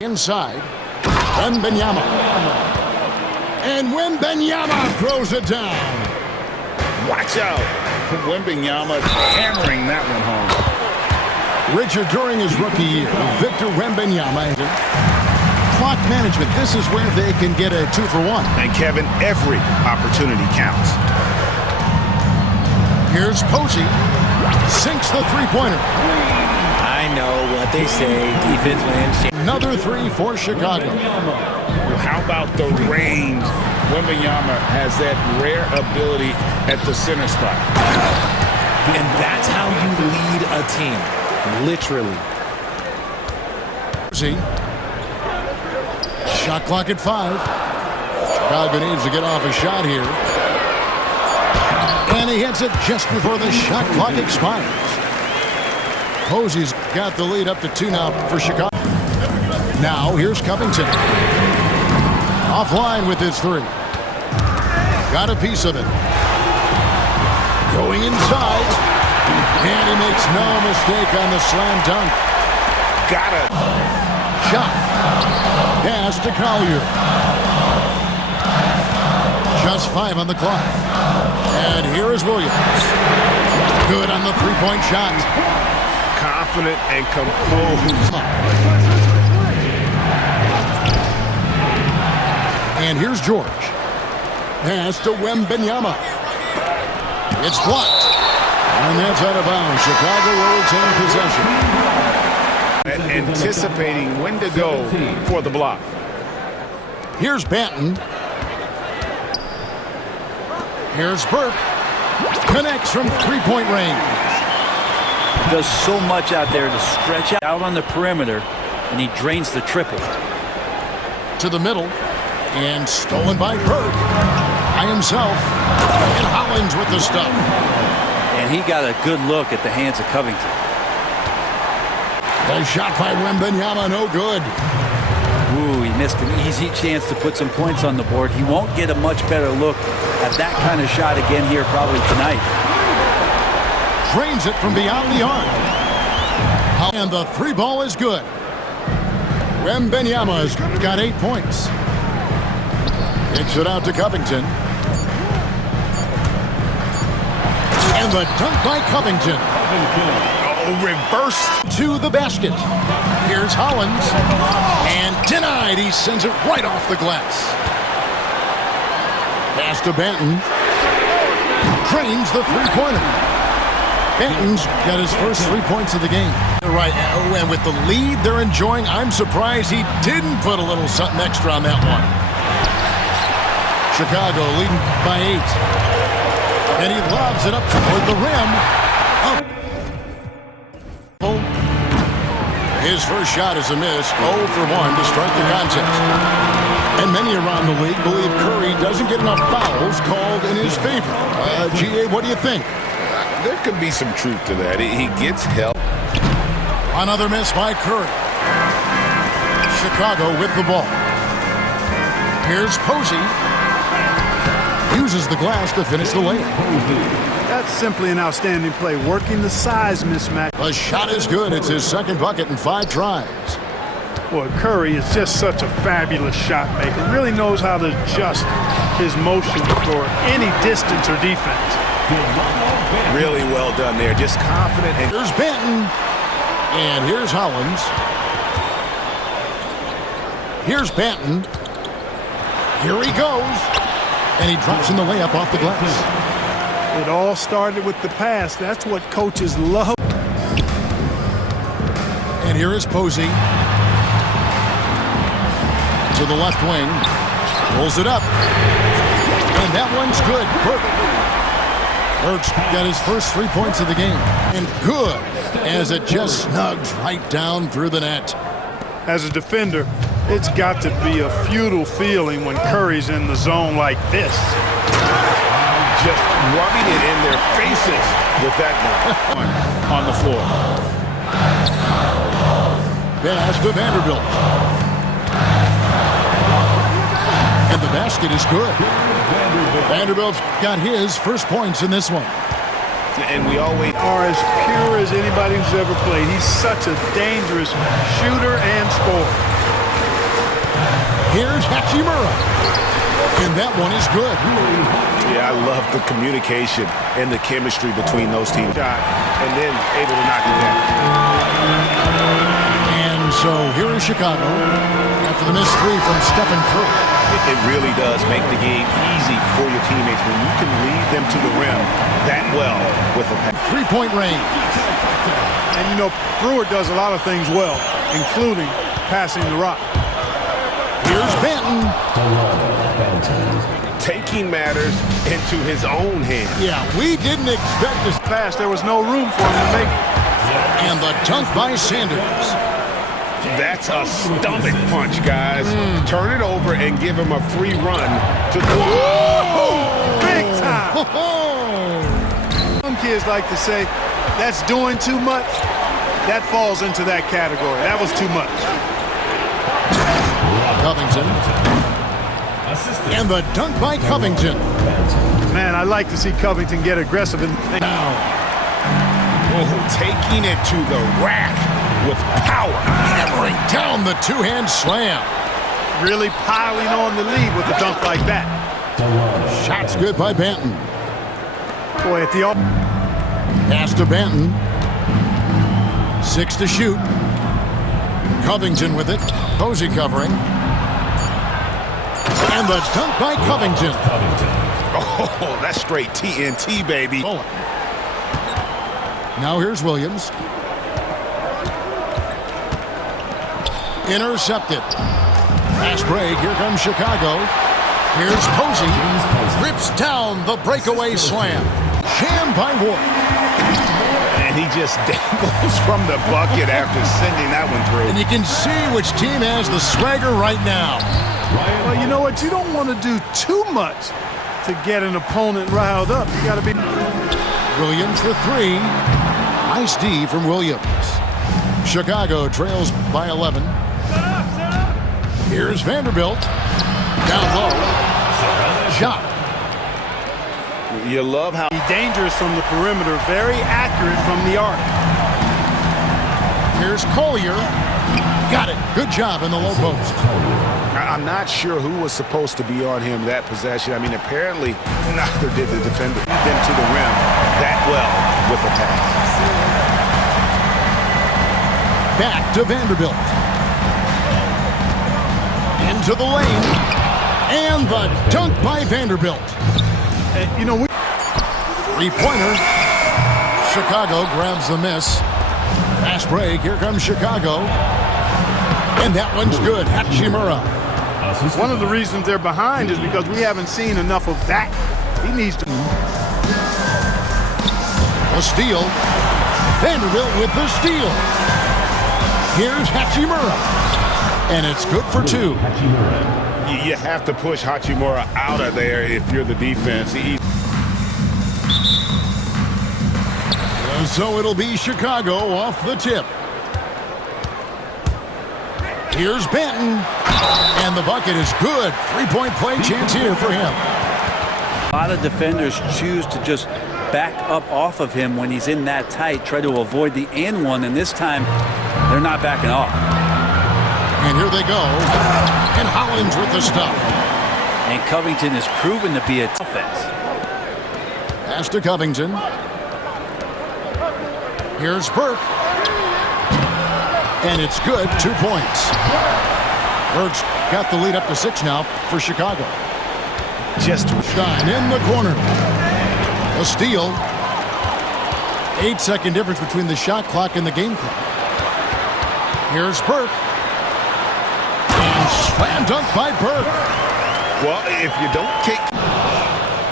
Inside, Wembanyama. And Wembanyama throws it down. Watch out. Wembanyama hammering that one home. Richard, during his rookie year, Victor Wembanyama. Clock management, this is where they can get a 2-for-1. And Kevin, every opportunity counts. Here's Posey. Sinks the three-pointer. I know what they say. Defense wins. Another three for Chicago. How about the range? Wembanyama has that rare ability at the center spot. And that's how you lead a team. Literally. See. Shot clock at 5. Chicago needs to get off a shot here. And he hits it just before the shot clock expires. Posey's got the lead up to 2 now for Chicago. Now here's Covington. Offline with his 3. Got a piece of it. Going inside. And he makes no mistake on the slam dunk. Got it. Shot. Pass to Collier. Just 5 on the clock. And here is Williams. Good on the three-point shot. Confident and composed. And here's George. Pass to Wembanyama. It's blocked. And that's out of bounds. Chicago will retain possession. Anticipating when to go for the block. Here's Banton. Here's Burke. Connects from three-point range. Does so much out there to stretch out on the perimeter, and he drains the triple. To the middle. And stolen by Burke. By himself. And Hollins with the stuff. And he got a good look at the hands of Covington. The shot by Wembanyama, no good. Ooh, he missed an easy chance to put some points on the board. He won't get a much better look at that kind of shot again here probably tonight. Drains it from beyond the arc. And the 3 ball is good. Wembanyama's got 8 points. Kicks it out to Covington. And the dunk by Covington. Oh, reversed to the basket. Here's Hollins. And denied. He sends it right off the glass. Pass to Banton. Drains the three-pointer. Banton's got his first 3 points of the game. Right, and with the lead they're enjoying, I'm surprised he didn't put a little something extra on that one. Chicago leading by 8. And he lobs it up toward the rim. Oh. His first shot is a miss. 0 for 1 to start the contest. And many around the league believe Curry doesn't get enough fouls called in his favor. GA, what do you think? There could be some truth to that. He gets help. Another miss by Curry. Chicago with the ball. Here's Posey. Uses the glass to finish the layup. That's simply an outstanding play, working the size mismatch. The shot is good. It's his second bucket in 5 tries. Boy, Curry is just such a fabulous shot maker. Really knows how to adjust his motion for any distance or defense. Really well done there. Just confident. And here's Banton. And here's Hollins. Here's Banton. Here he goes. And he drops in the layup off the glass. It all started with the pass. That's what coaches love. And here is Posey. To the left wing. Rolls it up. And that one's good. Burke's got his first 3 points of the game. And good as it just snugs right down through the net. As a defender, it's got to be a futile feeling when Curry's in the zone like this. Just rubbing it in their faces with that on the floor. Pass to Vanderbilt. And the basket is good. Vanderbilt's got his first points in this one. And we always are as pure as anybody who's ever played. He's such a dangerous shooter and scorer. Here's Hachimura. And that one is good. Yeah, I love the communication and the chemistry between those teams. And then able to knock it down. And so here is Chicago after the missed three from Stephen Curry. It really does make the game easy for your teammates when you can lead them to the rim that well with a pass. Three-point range. And you know, Brewer does a lot of things well, including passing the rock. Here's Banton. Taking matters into his own hands. Yeah, we didn't expect this Pass, there was no room for him to make it. And the dunk by Sanders. That's a stomach punch, guys. Turn it over and give him a free run to the Big time. Some kids like to say, that's doing too much. That falls into that category. That was too much. Covington. And the dunk by Covington. Man, I like to see Covington get aggressive in the thing. taking it to the rack with power. Hammering down the two-hand slam. Really piling on the lead with a dunk like that. Shot's good by Banton. Boy, at the Pass to Banton. 6 to shoot. Covington with it. Posey covering. And the dunk by Covington. Oh, that's straight TNT, baby. Bullock. Now here's Williams. Intercepted. Fast break. Here comes Chicago. Here's Posey. Rips down the breakaway slam. Jammed by Ward. And he just dangles from the bucket after sending that one through. And you can see which team has the swagger right now. Well, you know what? You don't want to do too much to get an opponent riled up. You got to be. Williams for three. Nice D from Williams. Chicago trails by 11. Here's Vanderbilt. Down low. Shot. You love how He's dangerous from the perimeter, very accurate from the arc. Here's Collier. Got it. Good job in the low post. I'm not sure who was supposed to be on him that possession. I mean, apparently neither did the defender. Them to the rim that well with the pass. Back to Vanderbilt. Into the lane. And the dunk by Vanderbilt. You know, Three-pointer. Chicago grabs the miss. Fast break. Here comes Chicago. And that one's good. Hachimura. one of the reasons they're behind is because we haven't seen enough of that. He needs to. A steal. Vanderbilt with the steal. Here's Hachimura. And it's good for two. You have to push Hachimura out of there if you're the defense. So it'll be Chicago off the tip. Here's Banton. And the bucket is good. Three-point play chance here for him. A lot of defenders choose to just back up off of him when he's in that tight, try to avoid the and one, and this time they're not backing off. And here they go. And Hollins with the stuff. And Covington has proven to be a offense. Pass to Covington. Here's Burke. And it's good. 2 points. Burke's got the lead up to 6 now for Chicago. Just Stein in the corner. A steal. 8-second difference between the shot clock and the game clock. Here's Burke. And slam dunk by Burke. well, if you don't kick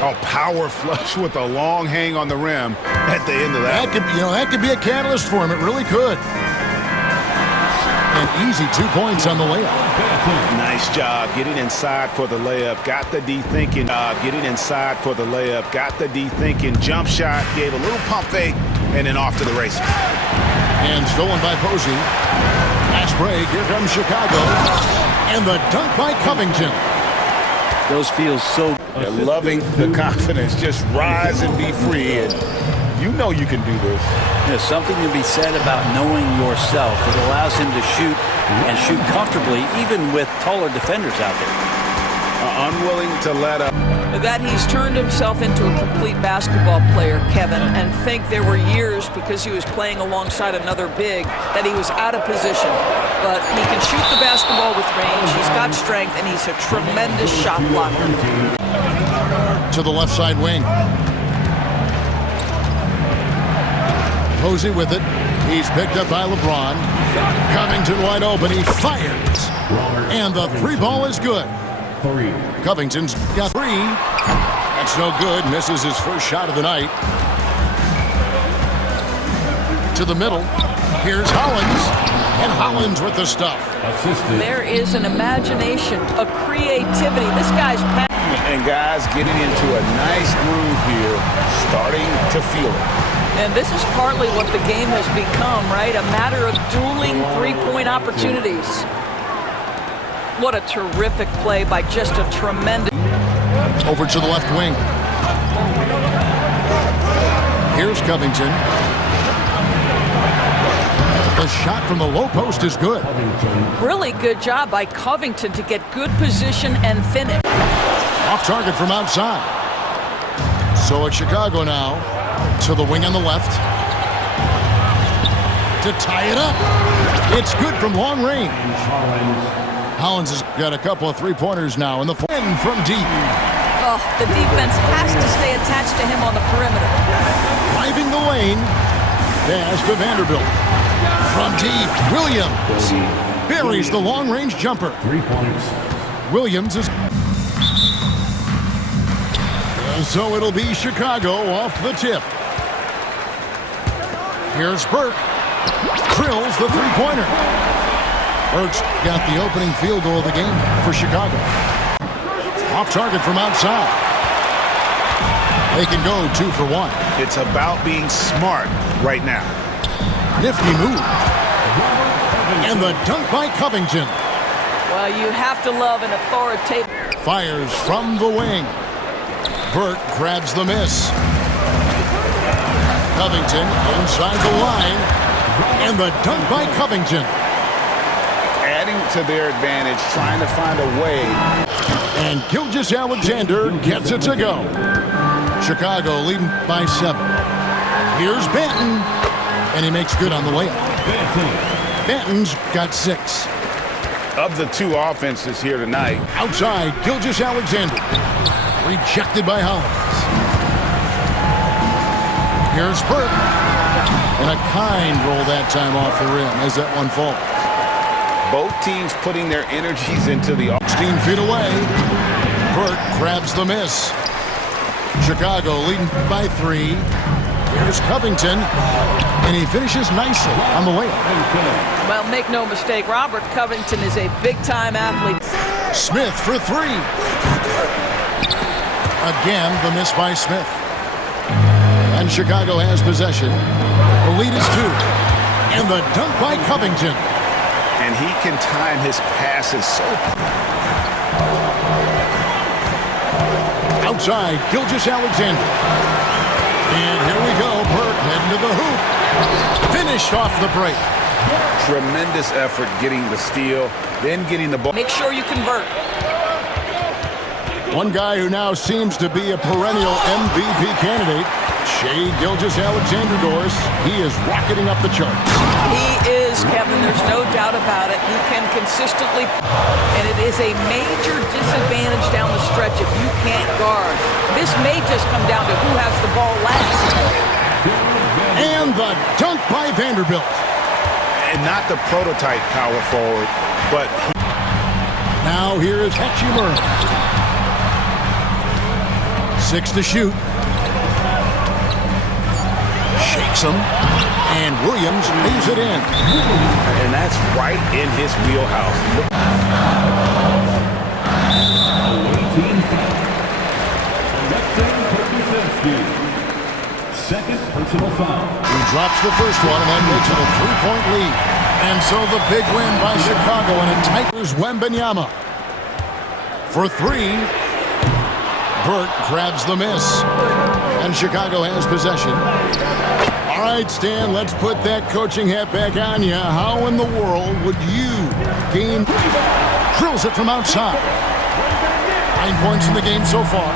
a power flush with a long hang on the rim at the end of that. That could be a catalyst for him. It really could. An easy 2 points on the layup. Nice job getting inside for the layup. Got the D thinking. Getting inside for the layup. Got the D thinking. Jump shot. Gave a little pump fake. And then off to the races. And stolen by Posey. Fast break. Here comes Chicago. And the dunk by Covington. Those feels so They're loving the confidence. Just rise and be free. And you know you can do this. There's something to be said about knowing yourself. It allows him to shoot and shoot comfortably, even with taller defenders out there. Unwilling to let up. That he's turned himself into a complete basketball player, Kevin, and think there were years because he was playing alongside another big that he was out of position. But he can shoot the basketball with range, he's got strength, and he's a tremendous shot blocker. To the left side wing. Posey with it. He's picked up by LeBron. Covington wide open. He fires. And the three ball is good. Covington's got three. That's no good. Misses his first shot of the night. To the middle. Here's Hollins. And Hollins with the stuff. There is an imagination, a creativity. This guy's passionate. And guys getting into a nice groove here, starting to feel it. And this is partly what the game has become, right? A matter of dueling three-point opportunities. What a terrific play by just a tremendous... Over to the left wing. Here's Covington. The shot from the low post is good. Really good job by Covington to get good position and finish. Off target from outside. So it's Chicago now. To the wing on the left. To tie it up. It's good from long range. Hollins has got a couple of three-pointers now in the end from deep. Oh, the defense has to stay attached to him on the perimeter. Driving the lane. Pass to Vanderbilt. From deep, Williams buries the long-range jumper. 3 points. Williams is... So it'll be Chicago off the tip. Here's Burke. Drills the three-pointer. Burke's got the opening field goal of the game for Chicago. Off target from outside. They can go 2 for 1. It's about being smart right now. Nifty move. And the dunk by Covington. Well, you have to love an authoritative... Fires from the wing. Burke grabs the miss. Covington inside the line. And the dunk by Covington. Adding to their advantage, trying to find a way. And Gilgeous-Alexander gets it to go. Chicago leading by 7. Here's Banton. And he makes good on the layup. Banton's got 6. Of the two offenses here tonight. Outside, Gilgeous-Alexander. Rejected by Hollins. Here's Burke. And a kind roll that time off the rim as that one falls. Both teams putting their energies into the... 16 feet away. Burke grabs the miss. Chicago leading by 3. Here's Covington. And he finishes nicely on the layup. Well, make no mistake, Robert Covington is a big-time athlete. Smith for 3. Again, the miss by Smith. And Chicago has possession. The lead is 2. And the dunk by Covington. And he can time his passes so... Outside, Gilgeous-Alexander. And here we go. Burke heading to the hoop. Finished off the break. Tremendous effort getting the steal, then getting the ball. Make sure you convert. One guy who now seems to be a perennial MVP candidate, Shai Gilgeous-Alexander, Doris. He is rocketing up the chart. He is, Kevin. There's no doubt about it. He can consistently, and it is a major disadvantage down the stretch if you can't guard. This may just come down to who has the ball last. And the dunk by Vanderbilt. And not the prototype power forward, but... Now here is Hachimura. 6 to shoot. Shakes him. And Williams leaves it in. And that's right in his wheelhouse. Second personal foul. He drops the first one and then makes it a 3-point lead. And so the big win by Chicago, and it tightens Wembanyama. For 3, Burke grabs the miss. And Chicago has possession. All right, Stan, let's put that coaching hat back on you. How in the world would you game. Drills it from outside. 9 points in the game so far.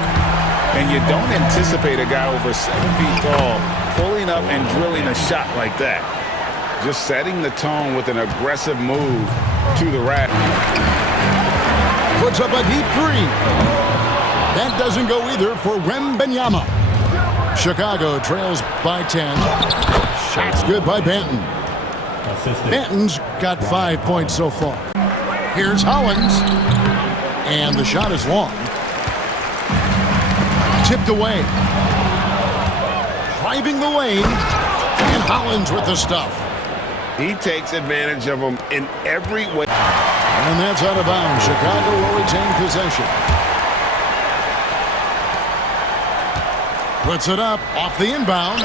And you don't anticipate a guy over 7 feet tall pulling up and drilling a shot like that. Just setting the tone with an aggressive move to the rack. Puts up a deep three. That doesn't go either for Wembanyama. Chicago trails by 10. Shot's good by Banton. Banton's got 5 points so far. Here's Hollins. And the shot is long. Tipped away. Driving the lane. And Hollins with the stuff. He takes advantage of him in every way. And that's out of bounds. Chicago will retain possession. Puts it up off the inbound.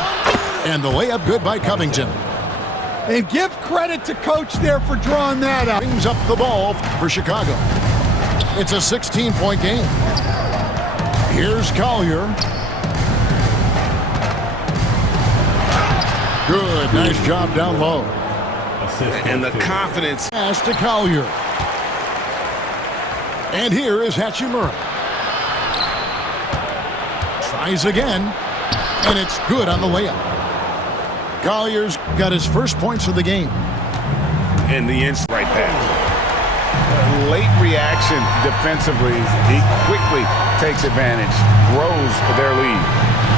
And the layup good by Covington. And give credit to Coach there for drawing that up. Brings up the ball for Chicago. It's a 16-point game. Here's Collier. Good. Nice job down low. And the confidence. Pass to Collier. And here is Hachimura. Tries again. And it's good on the layup. Collier's got his first points of the game. And the inside right pass. Late reaction defensively. He quickly takes advantage, grows their lead.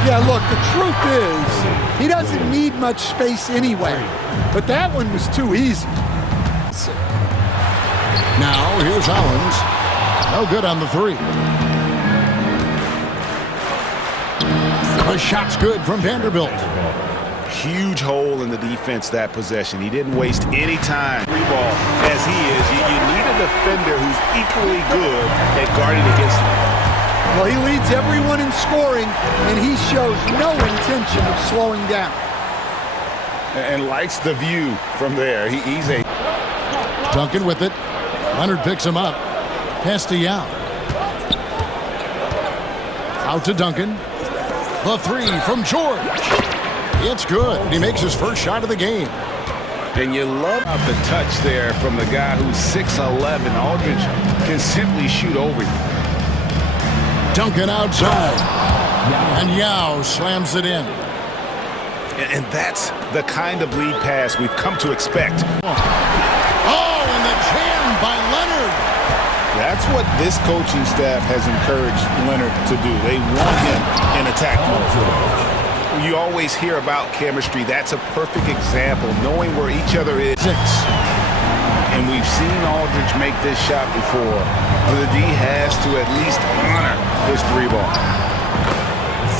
Yeah, look, the truth is, he doesn't need much space anyway. But that one was too easy. Now, here's Hollins. No good on the three. The shot's good from Vanderbilt. Huge hole in the defense that possession. He didn't waste any time. Free ball as he is. You need a defender who's equally good at guarding against him. Well, he leads everyone in scoring, and he shows no intention of slowing down. And likes the view from there. He's a... Duncan with it. Leonard picks him up. Pass to Yao. Out to Duncan. The three from George. It's good. He makes his first shot of the game. And you love the touch there from the guy who's 6'11". Aldridge can simply shoot over you. Duncan outside. And Yao slams it in. And that's the kind of lead pass we've come to expect. Oh, and the jam by Leonard. That's what this coaching staff has encouraged Leonard to do. They want him in attack mode. You always hear about chemistry. That's a perfect example, knowing where each other is. 6. And we've seen Aldridge make this shot before. The D has to at least honor his three ball.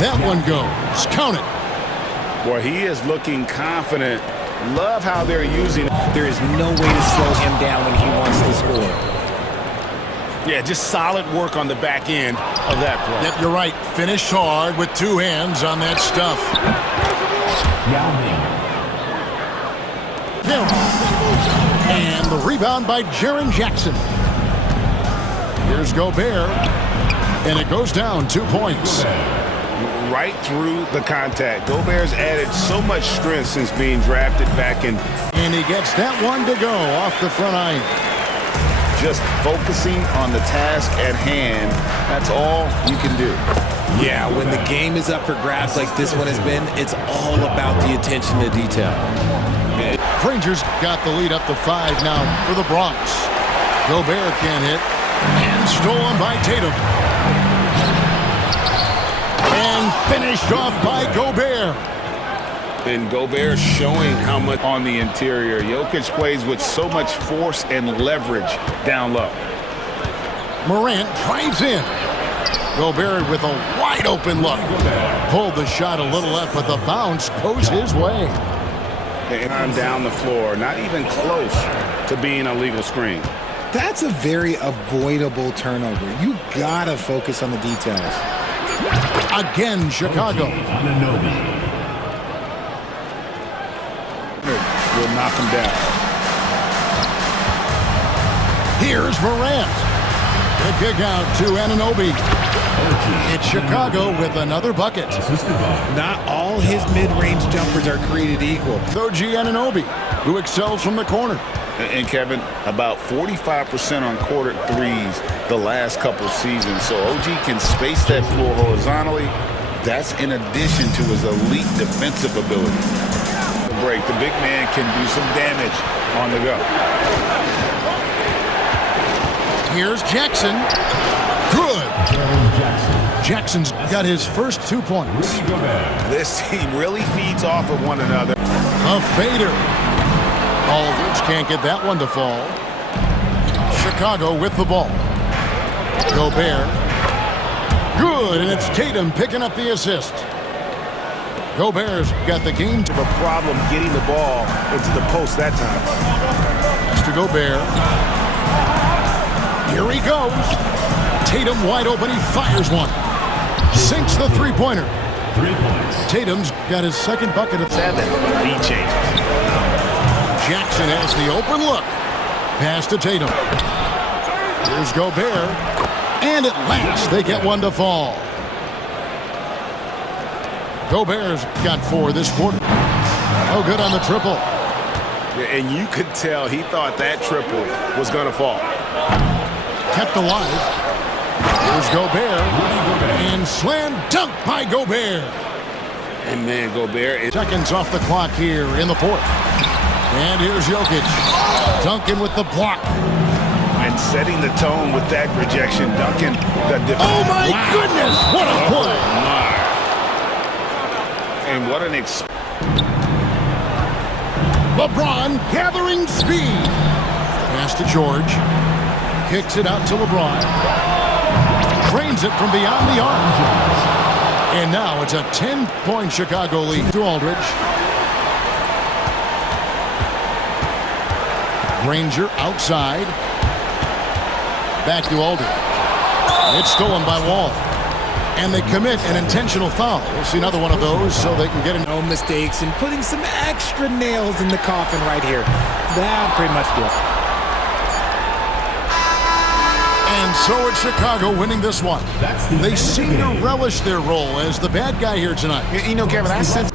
That one goes. Count it. Boy, he is looking confident. Love how they're using it. There is no way to slow him down when he wants to score. Yeah, just solid work on the back end of that play. Yep, you're right. Finished hard with two hands on that stuff. And the rebound by Jaren Jackson. Here's Gobert. And it goes down 2 points. Right through the contact. Gobert's added so much strength since being drafted back in. And he gets that one to go off the front iron. Just focusing on the task at hand. That's all you can do. Yeah, when the game is up for grabs like this one has been, it's all about the attention to detail. Rangers got the lead up to 5 now for the Bronx. Gobert can't hit. And stolen by Tatum. And finished off by Gobert. And Gobert showing how much on the interior. Jokic plays with so much force and leverage down low. Morant drives in. Gobert with a wide open look. Pulled the shot a little left, but the bounce goes his way. And I'm down the floor, not even close to being a legal screen. That's a very avoidable turnover. You gotta focus on the details. Again, Chicago. Will knock him down. Here's Morant. The kick out to Anunoby. It's Chicago with another bucket. Not all his mid-range jumpers are created equal. OG Anunoby, who excels from the corner. And Kevin, about 45% on quarter threes the last couple seasons. So OG can space that floor horizontally. That's in addition to his elite defensive ability. Break. The big man can do some damage on the go. Here's Jackson. Good. Jackson's got his first 2 points. This team really feeds off of one another. A fader. Aldridge can't get that one to fall. Chicago with the ball. Gobert. Good, and it's Tatum picking up the assist. Gobert's got the game to A problem getting the ball into the post that time. pass to Gobert. Here he goes. Tatum wide open. He fires one. Sinks the three-pointer. 3 points. Tatum's got his second bucket of 7. Lead changes. Jackson has the open look. Pass to Tatum. Here's Gobert. And at last, they get one to fall. Gobert's got 4 this quarter. Oh, good on the triple. And you could tell he thought that triple was going to fall. Kept alive. Here's Gobert. And slam dunk by Gobert. And man, Gobert. Seconds off the clock here in the fourth. And here's Jokic. Duncan with the block. And setting the tone with that rejection. Duncan, the defense. Oh, my goodness. What a play. My. And what an LeBron gathering speed. Pass to George. Kicks it out to LeBron. Drains it from beyond the arc. And now it's a 10-point Chicago lead to Aldridge. Granger outside. Back to Aldridge. It's stolen by Wall. And they commit an intentional foul. We'll see another one of those so they can get in. No mistakes and putting some extra nails in the coffin right here. That pretty much do it. And so it's Chicago winning this one. They seem to relish their role as the bad guy here tonight. You know, Kevin, I sense